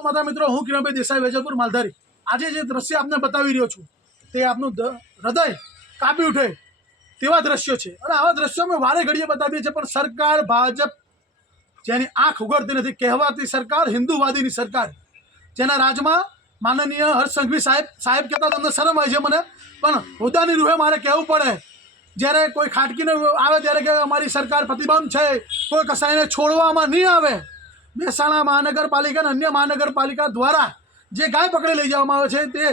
માતા મિત્રો હું કિરણભાઈ દેસાઈ વેજલપુર માલધારી આજે જે દ્રશ્ય આપને બતાવી રહ્યો છું તે આપનું હૃદય કાપી ઉઠે તેવા દ્રશ્યો છે અને આવા દ્રશ્યો અમે વારે ઘડીએ બતાવીએ છીએ પણ સરકાર ભાજપ જેની આંખ ઉગડતી નથી કહેવાતી સરકાર હિન્દુવાદીની સરકાર જેના રાજમાં માનનીય હર્ષ સાહેબ સાહેબ કહેતા તમને શરમ આવે છે મને પણ હોદ્દાની રૂહે મારે કહેવું પડે જ્યારે કોઈ ખાટકીને આવે ત્યારે કે અમારી સરકાર પ્રતિબંધ છે કોઈ કસાઈને છોડવામાં નહીં આવે મહેસાણા મહાનગરપાલિકા અને અન્ય મહાનગરપાલિકા દ્વારા જે ગાય પકડી લઈ જવામાં આવે છે તે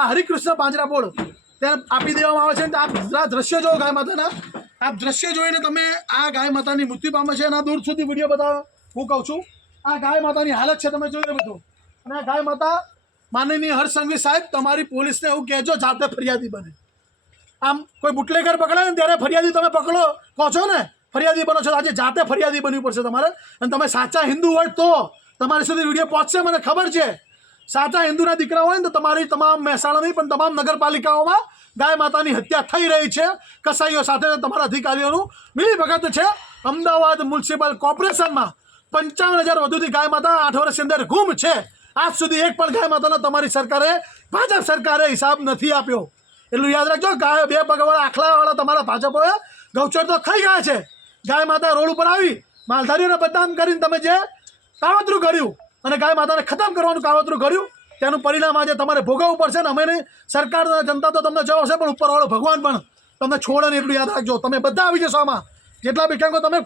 આ હરિકૃષ્ણ પાંજરા પાંજરાપોળ ત્યાં આપી દેવામાં આવે છે આપ આ દ્રશ્યો જો ગાય માતાના આ દ્રશ્ય જોઈને તમે આ ગાય માતાની મૃત્યુ પામે છે અને દૂર સુધી વિડીયો બતાવો હું કહું છું આ ગાય માતાની હાલત છે તમે જોઈ બધું અને આ ગાય માતા માનનીય હરસંઘવી સાહેબ તમારી પોલીસને એવું કહેજો જાતે ફરિયાદી બને આમ કોઈ બુટલેગર પકડે ને ત્યારે ફરિયાદી તમે પકડો કહો છો ને ફરિયાદી બનો છો આજે જાતે ફરિયાદી બનવી પડશે તમારે અને તમે સાચા હિન્દુ હોય તો તમારી સુધી વિડીયો પહોંચશે મને ખબર છે સાચા હિન્દુના દીકરા હોય ને તો તમારી તમામ મહેસાણાની પણ તમામ નગરપાલિકાઓમાં ગાય માતાની હત્યા થઈ રહી છે કસાઈઓ સાથે તમારા અધિકારીઓનું મિલીભગત છે અમદાવાદ મ્યુનિસિપલ કોર્પોરેશનમાં પંચાવન હજાર વધુથી ગાય માતા આઠ વર્ષની અંદર ગુમ છે આજ સુધી એક પણ ગાય માતાનો તમારી સરકારે ભાજપ સરકારે હિસાબ નથી આપ્યો એટલું યાદ રાખજો ગાય બે પગવાળા આખલાવાળા તમારા ભાજપોએ ગૌચર તો ખાઈ ગયા છે ગાય માતા રોડ ઉપર આવી માલધારીઓને બદનામ કરીને તમે જે કાવતરું કર્યું અને ગાય માતાને ખતમ કરવાનું કાવતરું કર્યું તેનું પરિણામ આજે તમારે ભોગવવું પડશે ને અમે નહીં સરકાર જનતા તો તમને જવાશે પણ ઉપરવાળો ભગવાન પણ તમને છોડે ને એટલું યાદ રાખજો તમે બધા આવી જશો આમાં જેટલા બી કેમ કે તમે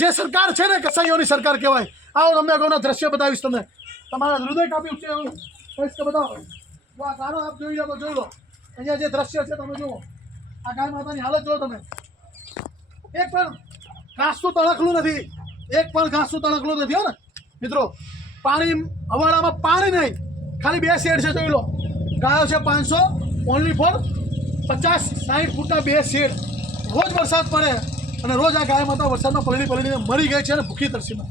જે સરકાર છે ને કસાઈઓની સરકાર કહેવાય આવો તમને અગાઉના દ્રશ્ય બતાવીશ તમને તમારા હૃદય કાપી ઉઠશે એવું કહીશ કે બતાવો જો આ ગારો આપ જોઈ લો તો જોઈ લો અહીંયા જે દ્રશ્ય છે તમે જુઓ આ ગાય માતાની હાલત જો તમે એક પણ ઘાસનું તળકલું નથી એક પણ ઘાસનું તળકલું નથી હો ને મિત્રો પાણી અવાડામાં પાણી નહીં ખાલી બે શેડ છે જોઈ લો ગાયો છે પાંચસો ઓનલી ફોર પચાસ સાઠ ફૂટના બે શેડ રોજ વરસાદ પડે અને રોજ આ ગાય માતા વરસાદમાં પલળી પલળીને મરી ગઈ છે અને ભૂખી તરસીમાં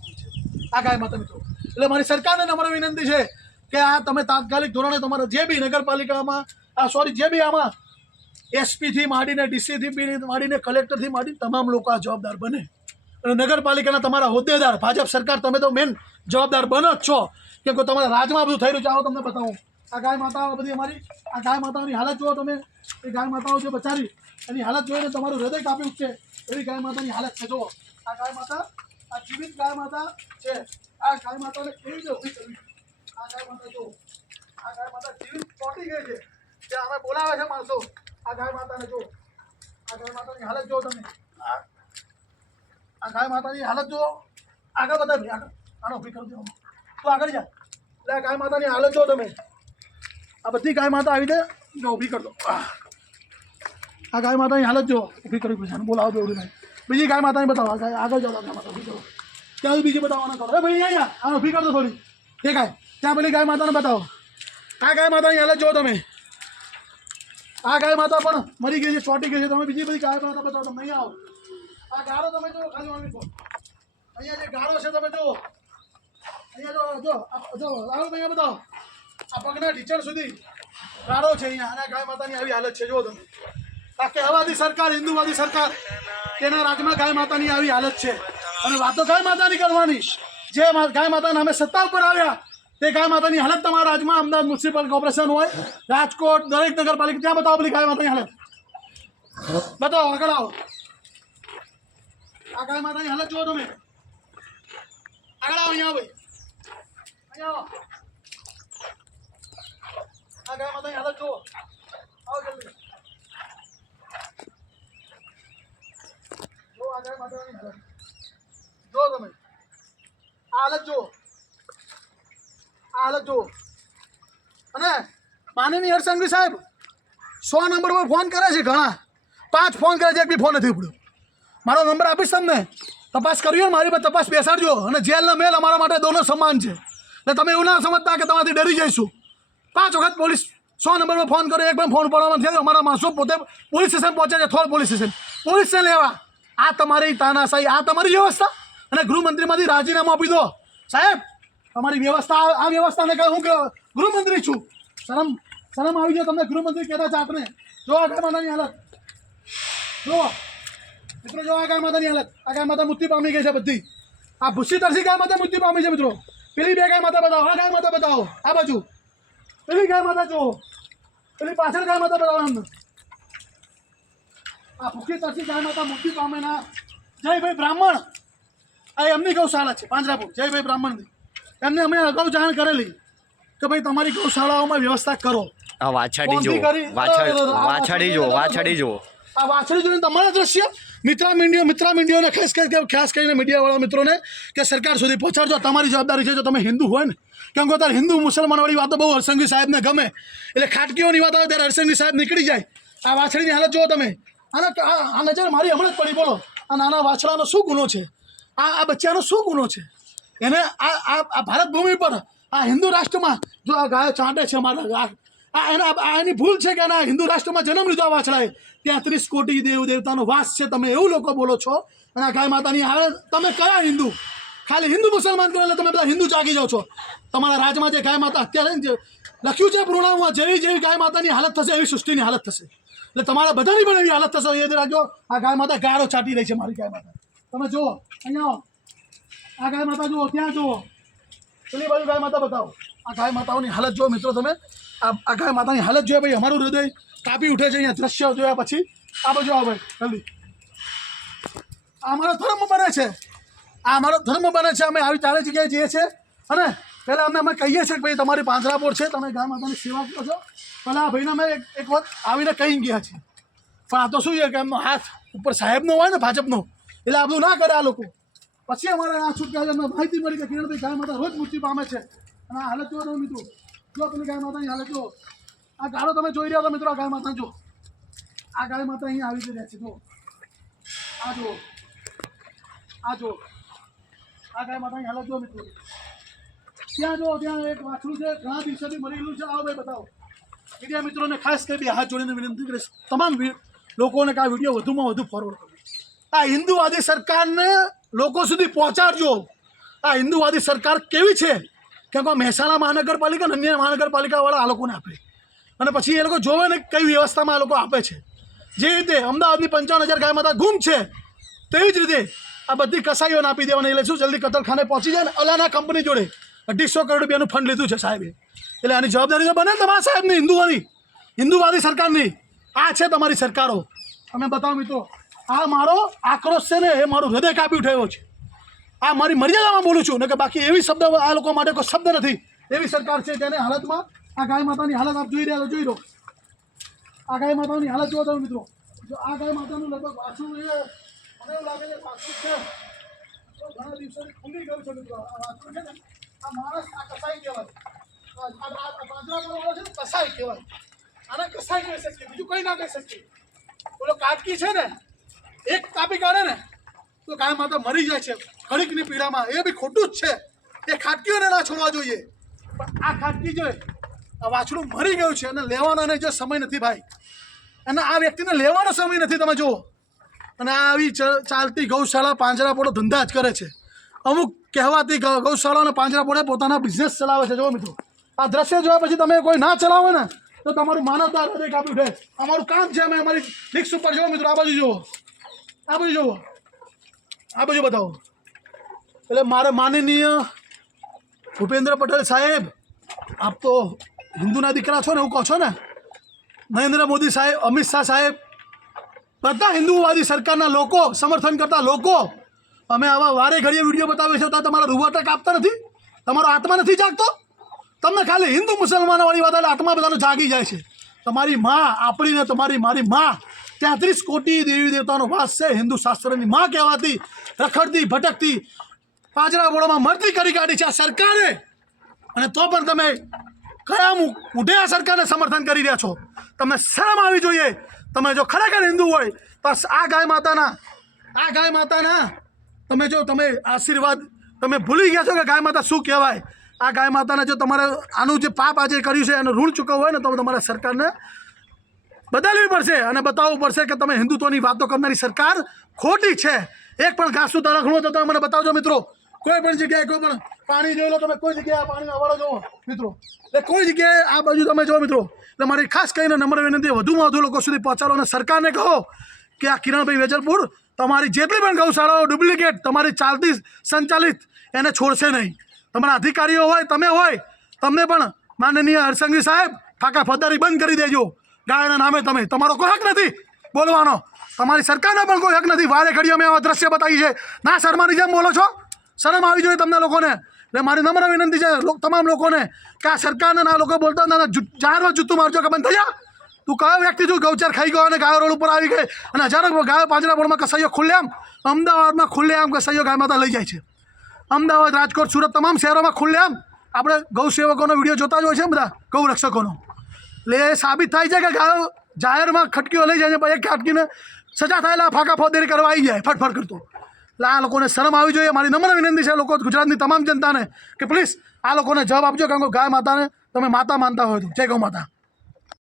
આ ગાય માતા મિત્રો એટલે મારી સરકારને અમારી વિનંતી છે કે આ તમે તાત્કાલિક ધોરણે તમારા જે બી નગરપાલિકામાં આ સોરી જે બી આમાં એસપીથી માંડીને ડીસીથી માંડીને કલેક્ટરથી માંડીને તમામ લોકો આ જવાબદાર બને અને નગરપાલિકાના તમારા હોદ્દેદાર ભાજપ સરકાર તમે તો મેન જવાબદાર બનો જ છો કેમ કે તમારા રાજમાં બધું થઈ રહ્યું છે આવો તમને બતાવું આ ગાય માતાઓ બધી અમારી આ ગાય માતાઓની હાલત જુઓ તમે એ ગાય માતાઓ છે બચારી એની હાલત જોઈને તમારું હૃદય કાપ્યું છે એવી ગાય માતાની હાલત છે જુઓ આ ગાય માતા આ જીવિત ગાય માતા છે આ ગાય માતાને કેવી રીતે ઊભી કરવી આ ગાય માતા જુઓ આ ગાય માતા જીવિત ચોટી ગઈ છે જે અમે બોલાવે છે માણસો આ ગાય માતાને જો આ ગાય માતાની હાલત જો તમે આ ગાય માતાની હાલત જો આગળ બધા આગળ આનો ઉભી કરી દો તું આગળ જા એટલે ગાય માતાની હાલત જો તમે આ બધી ગાય માતા આવી દે જો ઊભી કરી દો આ ગાય માતાની હાલત જો ઊભી કરી પૂછાને બોલાવો દોડી ભાઈ બીજી ગાય માતાને બતાવો ગાય આગળ જાઓ ગાય માતા બીજો ત્યાં બીજી બતાવવાના કરો એ ભાઈ અહીંયા આ ઊભી કરી દો થોડી એ ગાય ત્યાં પેલી ગાય માતાને બતાવો આ ગાય માતાની હાલત જો તમે આ ગાય માતા પણ મરી ગઈ છે ચોટી ગઈ છે તમે બીજી બધી ગાય માતા બતાવો તમે અહીંયા આવો આ ગાળો તમે જો ખાલી વાળી અહીંયા જે ગાળો છે તમે જો અહીંયા જો જો જો આવો અહીંયા બતાવો આ પગના ટીચર સુધી ગાળો છે અહીંયા અને ગાય માતાની આવી હાલત છે જો તમે આ કહેવાદી સરકાર હિન્દુવાદી સરકાર તેના રાજમાં ગાય માતાની આવી હાલત છે અને વાતો ગાય માતાની કરવાની જે ગાય માતા નામે સત્તા ઉપર આવ્યા તે ગાય માતાની હાલત તમારા રાજ્યમાં અમદાવાદ મ્યુનિસિપલ કોર્પોરેશન હોય રાજકોટ દરેક નગરપાલિકા ત્યાં બતાવો પેલી ગાય માતાની હાલત બતાવો આગળ આવો આ ગાય માતાની હાલત જુઓ તમે આગળ આવો અહીંયા આવો અહીંયા આવો આ ગાય હાલત જુઓ આવો જલ્દી જો આ ગાય માતાની જો તમે આ હાલત જુઓ આ જુઓ અને માનનીય હરસંઘવી સાહેબ સો નંબર પર ફોન કરે છે ઘણા પાંચ ફોન કરે છે એક બી ફોન નથી ઉપડ્યો મારો નંબર આપીશ તમને તપાસ કરવી હોય મારી પર તપાસ બેસાડજો અને જેલનો મેલ અમારા માટે દોનો સમાન છે એટલે તમે એવું ના સમજતા કે તમારાથી ડરી જઈશું પાંચ વખત પોલીસ સો પર ફોન કર્યો એક પણ ફોન ઉપાડવામાં થયો અમારા માણસો પોતે પોલીસ સ્ટેશન પહોંચે છે થોડ પોલીસ સ્ટેશન પોલીસ સ્ટેશન લેવા આ તમારી તાનાશાહી આ તમારી વ્યવસ્થા અને ગૃહમંત્રીમાંથી રાજીનામું આપી દો સાહેબ અમારી વ્યવસ્થા આ વ્યવસ્થાને કહે હું ગૃહમંત્રી છું શરમ શરમ આવી ગયો તમને ગૃહમંત્રી કહેતા જાતને જો આ ગાય માતાની હાલત જો મિત્રો જો આ ગાય માતાની હાલત આ ગાય માતા મૃત્યુ પામી ગઈ છે બધી આ ભૂસી તરસી ગાય માતા મૃત્યુ પામી છે મિત્રો પેલી બે ગાય માતા બતાવો આ ગાય માતા બતાવો આ બાજુ પેલી ગાય માતા જુઓ પેલી પાછળ ગાય માતા બતાવો એમને આ ભૂખી તરસી ગાય માતા મૃત્યુ પામેના જયભાઈ બ્રાહ્મણ આ એમની ગૌશાળા છે પાંજરાપુર જય જયભાઈ બ્રાહ્મણની એમને અમે અગાઉ જાણ કરેલી કે ભાઈ તમારી ગૌશાળાઓમાં વ્યવસ્થા કરો હા વાછાડી જો વાછાડી જો વાછાડી જો આ વાછડી જોઈને તમારા દ્રશ્ય મિત્રા મીડિયો મિત્રા મીડિયોને ખાસ કરીને ખાસ કરીને મીડિયાવાળા મિત્રોને કે સરકાર સુધી પહોંચાડજો તમારી જવાબદારી છે જો તમે હિન્દુ હોય ને કેમ કે અત્યારે હિન્દુ મુસલમાનવાળી વાતો બહુ હરસંઘી સાહેબને ગમે એટલે ખાટકીઓની વાત આવે ત્યારે હરસંઘી સાહેબ નીકળી જાય આ વાછડીની હાલત જુઓ તમે આને આ નજર મારી હમણાં જ પડી બોલો આ નાના વાછડાનો શું ગુનો છે આ આ બચ્ચાનો શું ગુનો છે એને આ આ ભારત ભૂમિ પર આ હિન્દુ રાષ્ટ્રમાં જો આ ગાયો ચાંટે છે અમારા આ એના આ એની ભૂલ છે કે એના હિન્દુ રાષ્ટ્રમાં જન્મ લીધો વાછડાએ ત્યાં ત્રીસ કોટી દેવ દેવતાનો વાસ છે તમે એવું લોકો બોલો છો અને આ ગાય માતાની હારે તમે કયા હિન્દુ ખાલી હિન્દુ મુસલમાન કરો એટલે તમે બધા હિન્દુ જાગી જાઓ છો તમારા રાજમાં જે ગાય માતા અત્યારે લખ્યું છે પૂર્ણામાં જેવી જેવી ગાય માતાની હાલત થશે એવી સૃષ્ટિની હાલત થશે એટલે તમારા બધાની પણ એવી હાલત થશે એ રાખજો આ ગાય માતા ગારો છાટી રહી છે મારી ગાય માતા તમે જુઓ અહીંયા આ ગાય માતા જુઓ ત્યાં જુઓ પેલી બાજુ ગાય માતા બતાવો આ ગાય માતાઓની હાલત જુઓ મિત્રો તમે આ ગાય માતાની હાલત જોઈએ ભાઈ અમારું હૃદય કાપી ઉઠે છે અહીંયા દ્રશ્ય જોયા પછી આ બાજુ આવો ભાઈ જલ્દી આ અમારો ધર્મ બને છે આ અમારો ધર્મ બને છે અમે આવી ચારે જગ્યાએ જઈએ છીએ અને પહેલાં અમે અમે કહીએ છીએ કે ભાઈ તમારી પાંજરાપોર છે તમે ગાય માતાની સેવા કરો છો પહેલાં આ ભાઈને અમે એક વખત આવીને કહી ગયા છીએ પણ આ તો શું છે કે એમનો હાથ ઉપર સાહેબનો હોય ને ભાજપનો એટલે આ બધું ના કરે આ લોકો પછી અમારે આ છૂટકા અમને માહિતી મળી કે કિરણભાઈ ગાય માતા રોજ મૃત્યુ પામે છે અને આ હાલત જોવા મિત્રો જો તમે ગાય માતાની હાલત જો આ ગાળો તમે જોઈ રહ્યા છો મિત્રો આ ગાય માતા જો આ ગાય માતા અહીંયા આવી રહ્યા છે જો આ જો આ જો આ ગાય માતાની હાલત જો મિત્રો ત્યાં જો ત્યાં એક વાછરું છે ઘણા દિવસોથી મરેલું છે આવો ભાઈ બતાવો મીડિયા મિત્રોને ખાસ કરી હાથ જોડીને વિનંતી કરીશ તમામ લોકોને આ વિડીયો વધુમાં વધુ ફોરવર્ડ કરો આ હિન્દુવાદી સરકારને લોકો સુધી પહોંચાડજો આ હિન્દુવાદી સરકાર કેવી છે કેમ કે મહેસાણા મહાનગરપાલિકા અને અન્ય મહાનગરપાલિકાવાળા આ લોકોને આપે અને પછી એ લોકો જોવે ને કઈ વ્યવસ્થામાં આ લોકો આપે છે જે રીતે અમદાવાદની પંચાવન હજાર ગાય માતા ગુમ છે તેવી જ રીતે આ બધી કસાઈઓને આપી દેવાની એટલે શું જલ્દી કતરખાને પહોંચી જાય ને અલાના કંપની જોડે અઢીસો કરોડ રૂપિયાનું ફંડ લીધું છે સાહેબે એટલે આની જવાબદારી તો બને તમારા સાહેબની હિન્દુઓની હિન્દુવાદી સરકારની આ છે તમારી સરકારો તમે બતાવો મિત્રો આ મારો આક્રોશ છે ને એ મારું હૃદય કાપ્યું થયો છે આ મારી મર્યાદામાં બોલું છું ને કે બાકી એવી શબ્દ આ લોકો માટે કોઈ શબ્દ નથી એવી સરકાર છે તેને હાલતમાં આ ગાય માતાની હાલત આપ જોઈ રહ્યા જોઈ રહ્યો આ ગાય માતાની હાલત જોવા તમે મિત્રો જો આ ગાય માતાનું લગભગ પાછું મને એવું લાગે છે પાછું છે ઘણા દિવસોથી ખુલી ગયું છે મિત્રો આ વાછું છે માણસ આ કસાઈ કહેવાય બાજરા વાળો છે કસાઈ કહેવાય આને કસાઈ કહી શકીએ બીજું કંઈ ના કહી શકીએ ઓલો કાટકી છે ને એક કાપી કાઢે ને તો ગાય માતા મરી જાય છે ઘડીકની પીડામાં એ બી ખોટું જ છે એ ખાટકીઓને ના છોડવા જોઈએ પણ આ ખાટકી જોઈ આ વાછડું મરી ગયું છે અને લેવાનો એને જો સમય નથી ભાઈ અને આ વ્યક્તિને લેવાનો સમય નથી તમે જુઓ અને આ આવી ચાલતી ગૌશાળા પાંજરાપોળો ધંધા જ કરે છે અમુક કહેવાતી ગૌશાળા અને પાંજરાપોળે પોતાના બિઝનેસ ચલાવે છે જો મિત્રો આ દ્રશ્ય જોયા પછી તમે કોઈ ના ચલાવો ને તો તમારું માનવતા હૃદય કાપ્યું છે અમારું કામ છે અમે અમારી રિક્ષ ઉપર જુઓ મિત્રો આ બાજુ જુઓ આ બધું જુઓ આ બધું બતાવો એટલે મારા માનનીય ભૂપેન્દ્ર પટેલ સાહેબ આપ તો હિન્દુના દીકરા છો ને એવું કહો છો ને નરેન્દ્ર મોદી સાહેબ અમિત શાહ સાહેબ બધા હિન્દુવાદી સરકારના લોકો સમર્થન કરતા લોકો અમે આવા વારે ઘડીએ વિડીયો બતાવીએ છીએ ત્યાં તમારા રૂવાટક આપતા નથી તમારો આત્મા નથી જાગતો તમને ખાલી હિન્દુ મુસલમાનવાળી વાત એટલે આત્મા બધાનો જાગી જાય છે તમારી મા આપણીને તમારી મારી મા તેત્રીસ કોટી દેવી દેવતાનો વાસ છે હિન્દુ શાસ્ત્રની માં કહેવાતી રખડતી ભટકતી પાજરા બોળોમાં મરતી કરી કાઢી છે આ સરકારે અને તો પણ તમે કયા ઊંઢે આ સરકારને સમર્થન કરી રહ્યા છો તમે શરમ આવી જોઈએ તમે જો ખરેખર હિન્દુ હોય તો આ ગાય માતાના આ ગાય માતાના તમે જો તમે આશીર્વાદ તમે ભૂલી ગયા છો કે ગાય માતા શું કહેવાય આ ગાય માતાને જો તમારે આનું જે પાપ આજે કર્યું છે એનું ઋણ ચૂકવવું હોય ને તો તમારે સરકારને બદલવી પડશે અને બતાવવું પડશે કે તમે હિન્દુત્વની વાતો કરનારી સરકાર ખોટી છે એક પણ ઘાસનું તળખણું તો તમે મને બતાવજો મિત્રો કોઈ પણ જગ્યાએ કોઈ પણ પાણી જોઈ લો તમે કોઈ જગ્યાએ પાણી અવાડો જોવો મિત્રો એટલે કોઈ જગ્યાએ આ બાજુ તમે જો મિત્રો એટલે મારી ખાસ કરીને નમ્ર વિનંતી વધુમાં વધુ લોકો સુધી પહોંચાડો અને સરકારને કહો કે આ કિરણભાઈ વેજલપુર તમારી જેટલી પણ ગૌશાળાઓ ડુપ્લિકેટ તમારી ચાલતી સંચાલિત એને છોડશે નહીં તમારા અધિકારીઓ હોય તમે હોય તમને પણ માનનીય હરસંઘવી સાહેબ ફાકા ફદારી બંધ કરી દેજો ગાયના નામે તમે તમારો કોઈ હક નથી બોલવાનો તમારી સરકારનો પણ કોઈ હક નથી વારે ઘડીએ મેં આવા દ્રશ્ય બતાવી છે ના શર્માની જેમ બોલો છો શરમ આવી જોઈએ તમને લોકોને એટલે મારી નમ્ર વિનંતી છે તમામ લોકોને કે આ સરકારને ના લોકો બોલતા ના જાહેરમાં જૂતું મારજો કે બંધ થઈ જા તું કયો વ્યક્તિ છું ગૌચર ખાઈ ગયો અને ગાયો રોડ ઉપર આવી ગઈ અને હજારો ગાયો પાંજરાપોળમાં કસાઈઓ ખુલ્લેઆમ અમદાવાદમાં ખુલ્લે ખુલ્લેઆમ કસાઈઓ ગાય માતા લઈ જાય છે અમદાવાદ રાજકોટ સુરત તમામ શહેરોમાં ખુલ્લે ખુલ્લેઆમ આપણે ગૌસેવકોનો વિડીયો જોતા જ હોય છે બધા ગૌરક્ષકોનો એટલે એ સાબિત થાય છે કે ગાયો જાહેરમાં ખટકીઓ લઈ જાય છે પછી ખટકીને સજા થયેલા ફાંકા ફોદેરી કરવા આવી જાય ફટફટ કરતો એટલે આ લોકોને શરમ આવી જોઈએ મારી નમ્ર વિનંતી છે લોકો ગુજરાતની તમામ જનતાને કે પ્લીઝ આ લોકોને જવાબ આપજો કારણ કે ગાય માતાને તમે માતા માનતા હોય તો જય ગૌ માતા